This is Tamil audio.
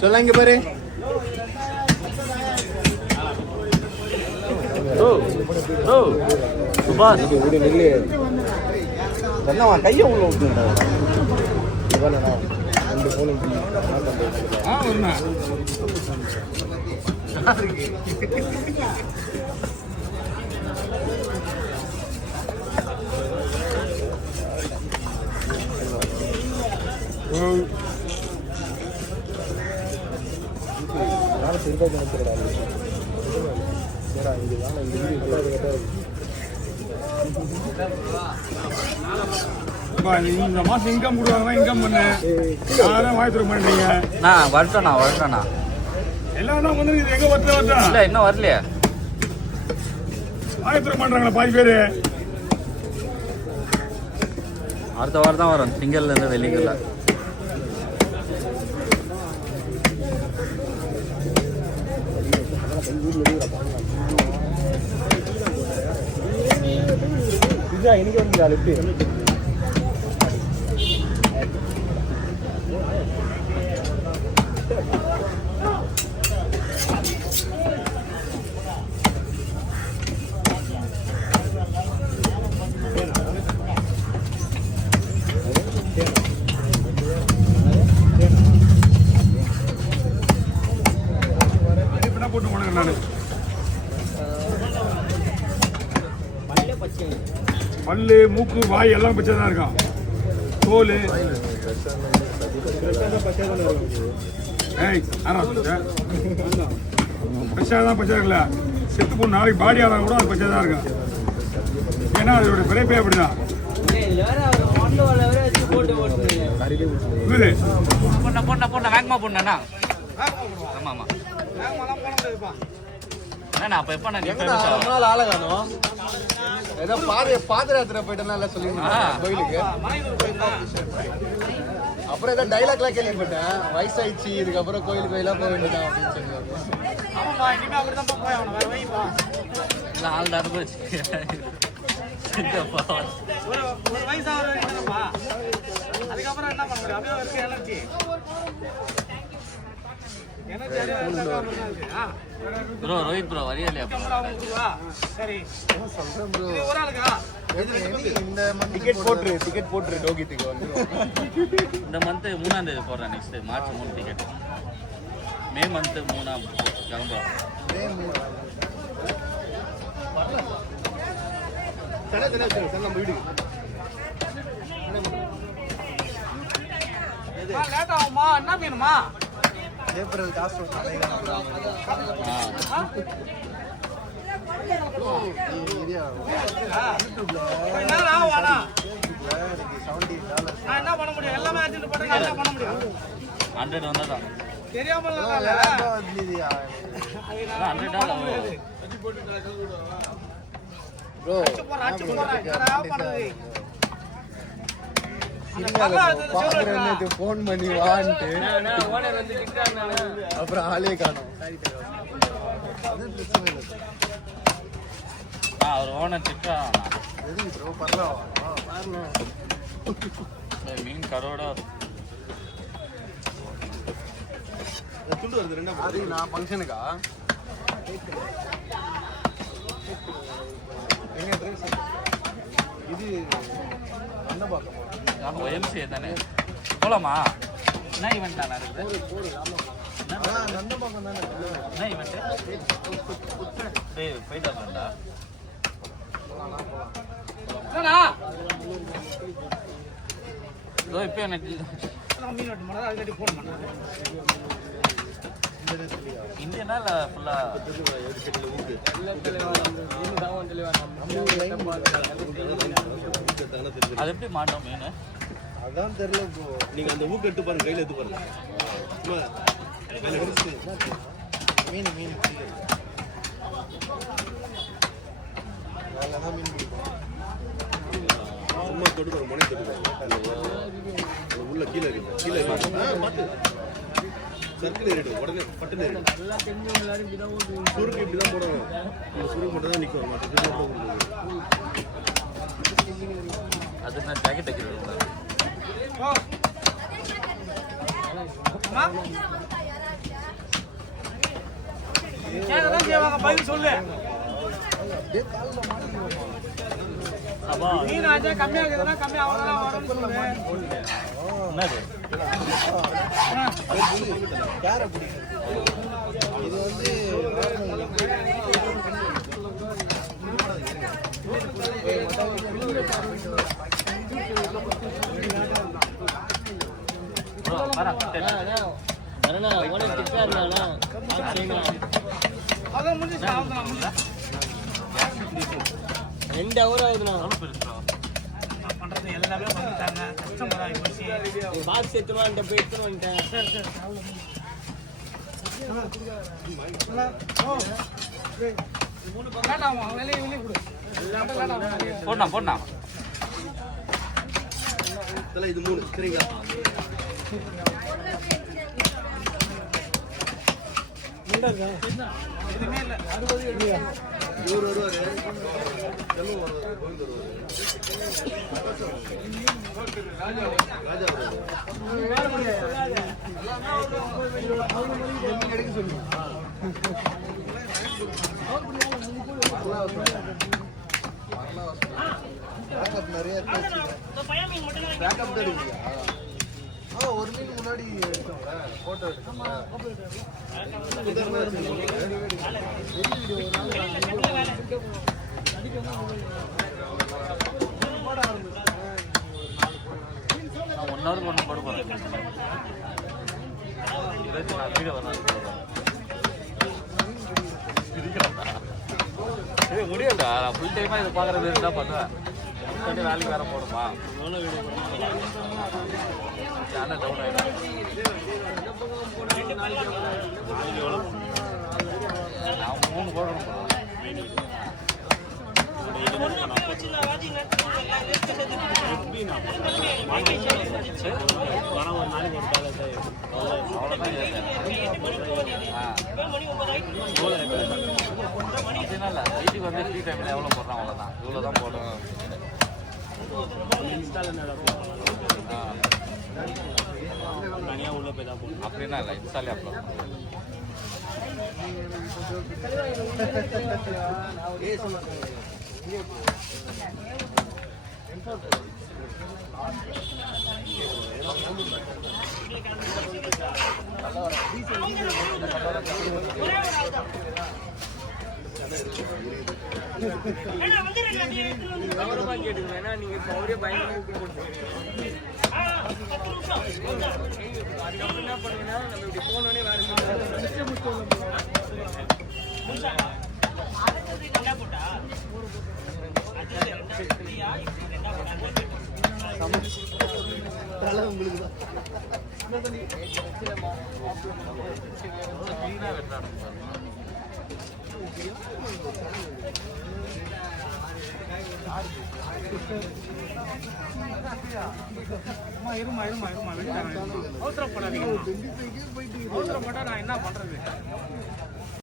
சொல்ல இங்க பாரு. சுபாஷ் கையை உள்ள விட்டுடா. ரெண்டு போனும் இந்த மாசம் இன்கம் கொடுவாங்க. இன்கம் பண்ண யாரும் வாங்கி தர மாட்டீங்க. நான் வரட்டேண்ணா எல்லாம் தான் வந்து எங்க வரட்டா இல்லை இன்னும் வரலையே. வாங்கி தர மாட்டாங்களா பாதி பேரு. அடுத்த வாரம் தான் வரும், திங்கள்ல இருந்து வெள்ளிக்கல. இன்னைக்கு வந்து எப்படி போட்டு போனேன் நான். பல்லு மூக்கு வாய் எல்லாம் பச்சை தான் இருக்கான். தோல் பச்சை தான் பச்சை இருக்குல்ல. செத்து போன நாளைக்கு பாடி ஆனா கூட அது பச்சை தான் இருக்கா. ஏன்னா அதோட பிறப்பே அப்படிதான். வேகமா போடணா. ஆமா ஆமா அப்ப எப்ப நான் ஆள காணும். ஏதோ பாதயாத்திரை போயிட்டேன்னா சொல்லிருந்தேன் கோயிலுக்கு. அப்புறம் ஏதோ டைலாக்லாம் கேள்விப்பட்டேன். வயசாயிடுச்சு இதுக்கப்புறம் கோயிலுக்கு கோயிலா போக வேண்டியதான் அப்படின்னு சொல்லி. ஆள் நடந்துச்சு ப்ரோ. ரோஹித் ப்ரோ வரியா இல்லையா? டிக்கெட் போட்டுரு ரோஹித்துக்கு வந்து. இந்த மந்த் 3ஆம் தேதி போடுறேன். Next March 3 ticket. May month 3ஆம் கிளம்புறோம். நம்ம வீட்டுக்கு லேட் ஆகுமா? என்ன வேணுமா? ஏப்ரல் காசு என்ன பண்ண முடியும்? எல்லாமே அர்ஜென்ட் போட்டு என்ன பண்ண முடியும்? 100 வந்தாதான் தெரியாம போன் பண்ணி வான்ட்டு அப்புறம் ஆளே காணும். அவர் ஓனர் திட்டா மீன் கரோட துண்டு வருது. ரெண்டாவது நான் ஃபங்க்ஷனுக்கா இது அந்த பார்க்கமா ஒய்எம்சி தானே போலாமா? என்ன ஈவெண்ட் தானே இருக்குது? நந்தபாக்கம் தானே என்ன ஈவெண்ட்? போயிட்டு வரண்டா. இப்போ எனக்கு இந்தியனா இல்லை ஃபுல்லாக அது எப்படி மாட்டோம் மீன்? அதான் தெரியல. இப்போ நீங்கள் அந்த ஊக்கு எடுத்து பாருங்க, கையில் எடுத்து பாருங்க. மீன் மீன் தான் மீன் பிடிக்கும். சும்மா தொட்டு பாருங்க, முனை தொட்டு பாருங்க. உள்ள கீழே இருக்கு, கீழே பார்த்து சர்க்கிள் ஏறிடும். உடனே பட்டுன்னு ஏறிடும். சுருக்கு இப்படி தான் போடணும். இந்த சுருக்கு மட்டும் தான் நிற்கும். அது நான் ஜாக்கெட் வைக்கிறேன். பதில் சொல்லு. மீன் ஆச்சா கம்மியா இருக்குதுன்னா கம்மியா அவ்வளோதான் வரும்னு சொல்லு. என்னது யாரை பிடிக்கும் இது வந்து அதான் முடிஞ்சு 2 hour ஆகுதுண்ணா. பண்றது எல்லாமே வந்துட்டாங்க. கஸ்டமர் ஆகிப்போச்சு. பாக்ஸ் எடுத்துன்னு வந்துட்டேன், போய் எடுத்துன்னு வந்துட்டேன். வேண்டாமா வெளியே வெளியே கொடு. போடா போடா இதெல்லாம் இது 3 சரிங்களா எதுவுமே இல்லை. இவர் வருவாரு செல்வம் வருவாரு கோவிந்த் வருவாரு ராஜா வருவாரு எடுக்க சொல்லுங்க பேக்கப் நிறைய பேக்கப் தான் இருக்குங்க. ஒரு மீன் முன்னாடி எடுத்தோம்ல போட்டோ ஒன் ஹவர் கொண்டு போட போகிறேன் 24 வீடியோ வரணும் இது முடியல ஃபுல் டைமாக இது பார்க்குறது என்ன பண்ணுவேன் கொஞ்சம் வேலைக்கு வேற போடுமா சேனல் டவுன் ஆகிடும் நான் 3 போடணும் அப்படின்னா வீட்டுக்கு வந்து ஃப்ரீ டைமில் எவ்வளோ போடுறோம் அவ்வளோதான் இவ்வளோ தான் போடுறோம் தனியாக உள்ள போய் தான் போகணும். அப்படின்னா இல்லை இன்ஸ்டாலே அப்லோட் கேட்டுக்கணும். ஏன்னா நீங்க இப்போ அவரே பயங்கரமாக போட்டு அதுக்கப்புறம் என்ன பண்ணுங்கன்னா நம்ம இப்படி போனோடனே வேற உங்களுக்கு தான் இருமா இருமா இருமா அவசரப்படாதீங்க. அவசரப்பட்டா நான் என்ன பண்றது?